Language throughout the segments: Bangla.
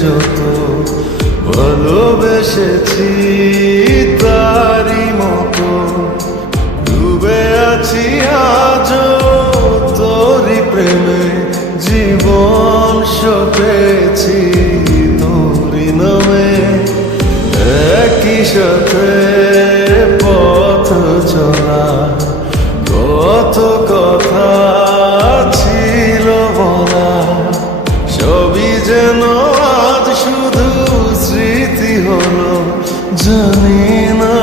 যত ভালোবেসেছি তারি মতো ডুবে আছি আজও তোরি প্রেমে জীবন সপেছি তোরি নামে একই সাথে পথ চলা কত কথা ছিল বলা সবই যেন আজ শুধু স্মৃতি হলো জানি না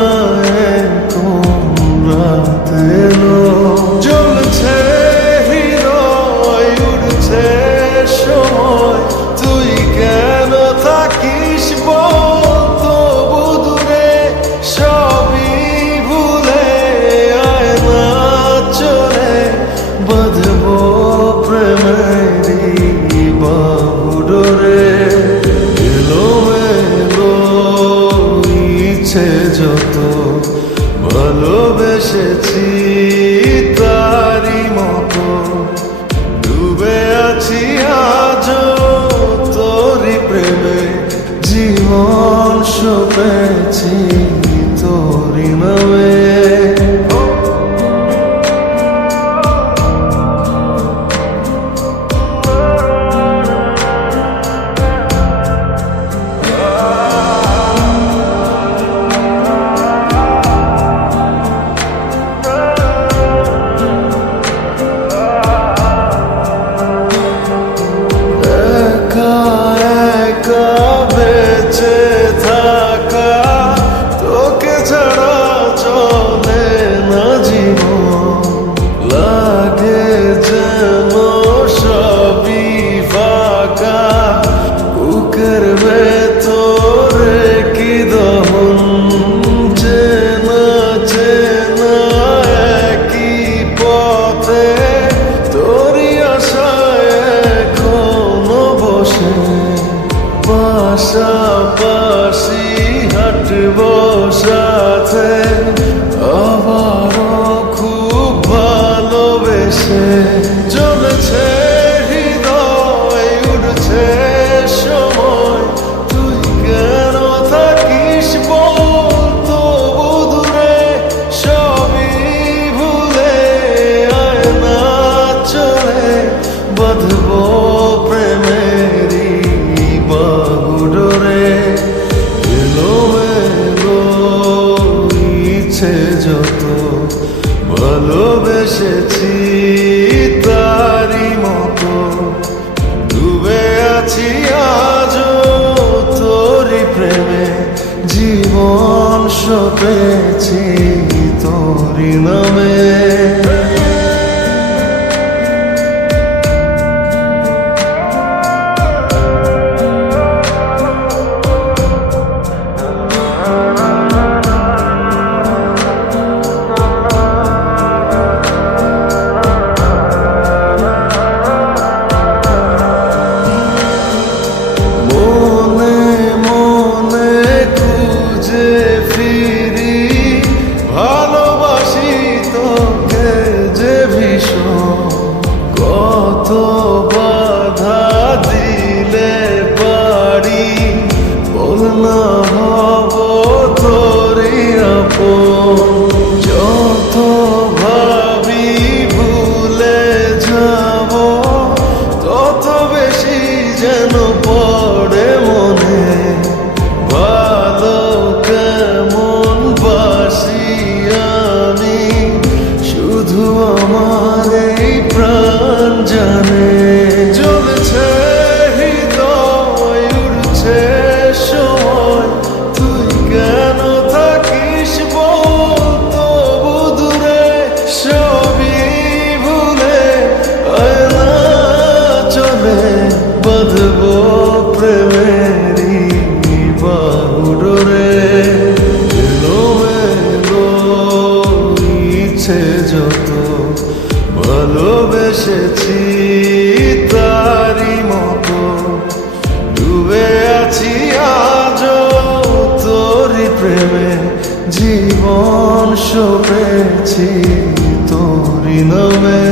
কোন রাত এলো জ্বলছে হৃদয় উঠছে সময় তুই কেন থাকিস বলতো বুদুরে সবই ভুলে আয় না চলে বাঁধবো প্রেমেরই বাহুডোরে এলোমেলো ইচ্ছে যত ভালোবেসেছি তারি মতো ডুবে আছি আজও তোরি প্রেমে জীবন সপেছি তোরি নামে বেঁচে থাকা তোকে ছাড়া চলে না জীবন লাগে যেন সবই ফাঁকা বুকের ভেতরে কি দহন চেনা চেনা একই পথে তোরই আশায় এখনো বসে পাশাপাশি হাঁটবো সাথে আবারও খুব ভালোবেসে চলেছে হৃদয় উঠছে সময় তুই কেন থাকিস বলতো বুদুরে সবই ভুলে আয় না চলে বাঁধবো প্রেমেরই বাহুডোরে এলোমেলো ইচ্ছে যত ভালোবেসেছি তারি মতো ডুবে আছি আজও তোরি প্রেমে জীবন সপেছি তোরি নামে কত বাধা দিলে পারি বল না হব তোরি আপন যত ভাবি ভুলে যাব তত বেশি যেন পড়ে মনে ভালো কেমন বাসি আমি শুধু আমার এই প্রাণ জানে জ্বলছে হৃদয় উঠছে সময় তুই কেন থাকিস বলতো বুদুরে সবই ভুলে আয় না চলে বাঁধবো প্রেমেরই বাহুডোরে এলোমেলো ইচ্ছে যত ভালোবেসেছি তারি মতো ডুবে আছি আজও তোরি প্রেমে জীবন সপেছি তোরি নামে।